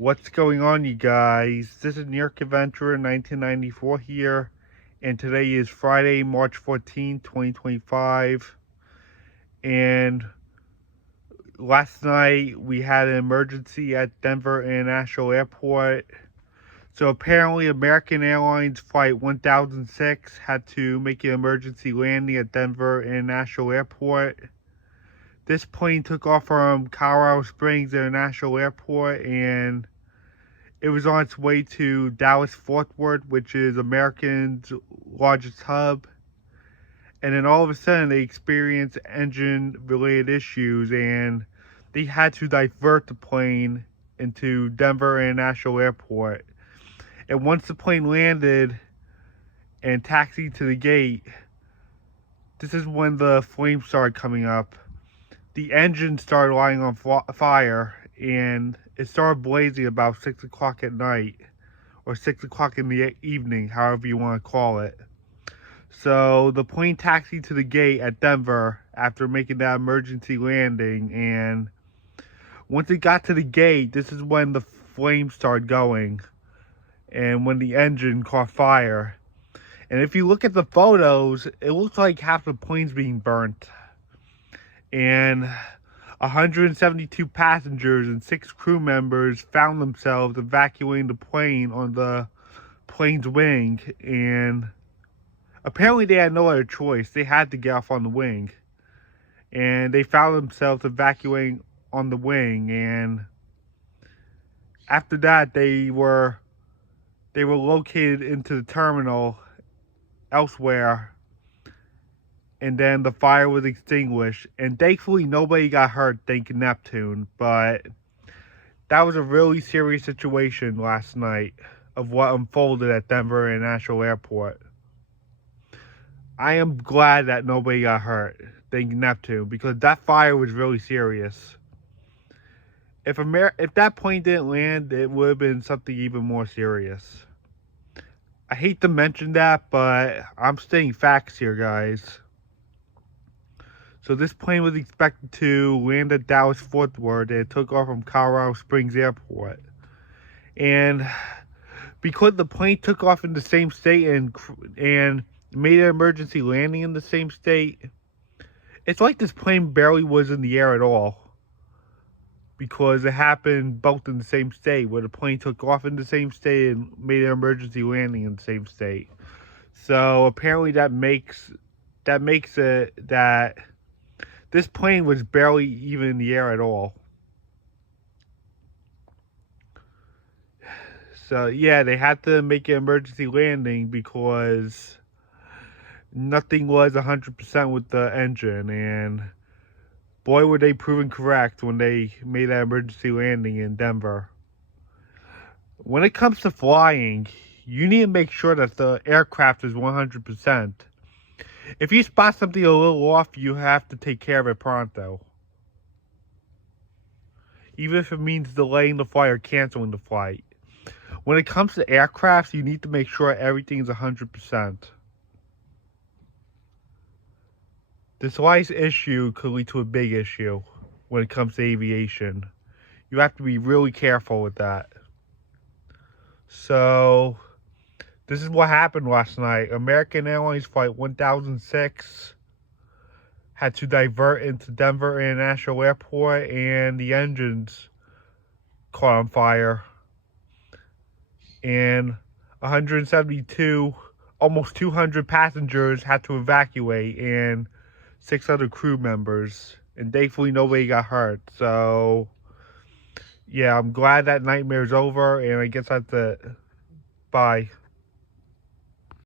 What's going on, you guys? This is New York Adventurer 1994 here, and today is Friday, March 14th, 2025. And last night we had an emergency at Denver International Airport. So apparently American Airlines flight 1006 had to make an emergency landing at Denver International Airport. This plane took off from Colorado Springs International Airport, and it was on its way to Dallas-Fort Worth, which is American's largest hub. And then all of a sudden they experienced engine-related issues, and they had to divert the plane into Denver International Airport. And once the plane landed and taxied to the gate, this is when the flames started coming up. The engine started lighting on fire, and it started blazing about 6 o'clock at night, or 6 o'clock in the evening, however you want to call it. So the plane taxied to the gate at Denver after making that emergency landing, and once it got to the gate, this is when the flames started going, and when the engine caught fire. And if you look at the photos, it looks like half the plane's being burnt. And 172 passengers and 6 crew members found themselves evacuating the plane on the plane's wing, and apparently they had no other choice. They had to get off on the wing, and they found themselves evacuating on the wing. And after that, they were located into the terminal elsewhere. And then the fire was extinguished. And thankfully, nobody got hurt, thank Neptune. But that was a really serious situation last night of what unfolded at Denver International Airport. I am glad that nobody got hurt, thank Neptune, because that fire was really serious. If that plane didn't land, it would have been something even more serious. I hate to mention that, but I'm stating facts here, guys. So this plane was expected to land at Dallas-Fort Worth, and it took off from Colorado Springs Airport. And because the plane took off in the same state and made an emergency landing in the same state, it's like this plane barely was in the air at all. Because it happened both in the same state, where the plane took off in the same state and made an emergency landing in the same state. So apparently that makes it that this plane was barely even in the air at all. So yeah, they had to make an emergency landing because nothing was 100% with the engine, and boy were they proven correct when they made that emergency landing in Denver. When it comes to flying, you need to make sure that the aircraft is 100%. If you spot something a little off, you have to take care of it pronto. Even if it means delaying the flight or canceling the flight. When it comes to aircraft, you need to make sure everything is 100%. The slightest issue could lead to a big issue when it comes to aviation. You have to be really careful with that. So this is what happened last night. American Airlines flight 1006 had to divert into Denver International Airport, and the engines caught on fire. And 172, almost 200 passengers had to evacuate, and 6 other crew members. And thankfully nobody got hurt. So yeah, I'm glad that nightmare's over, and I guess that's it. Bye.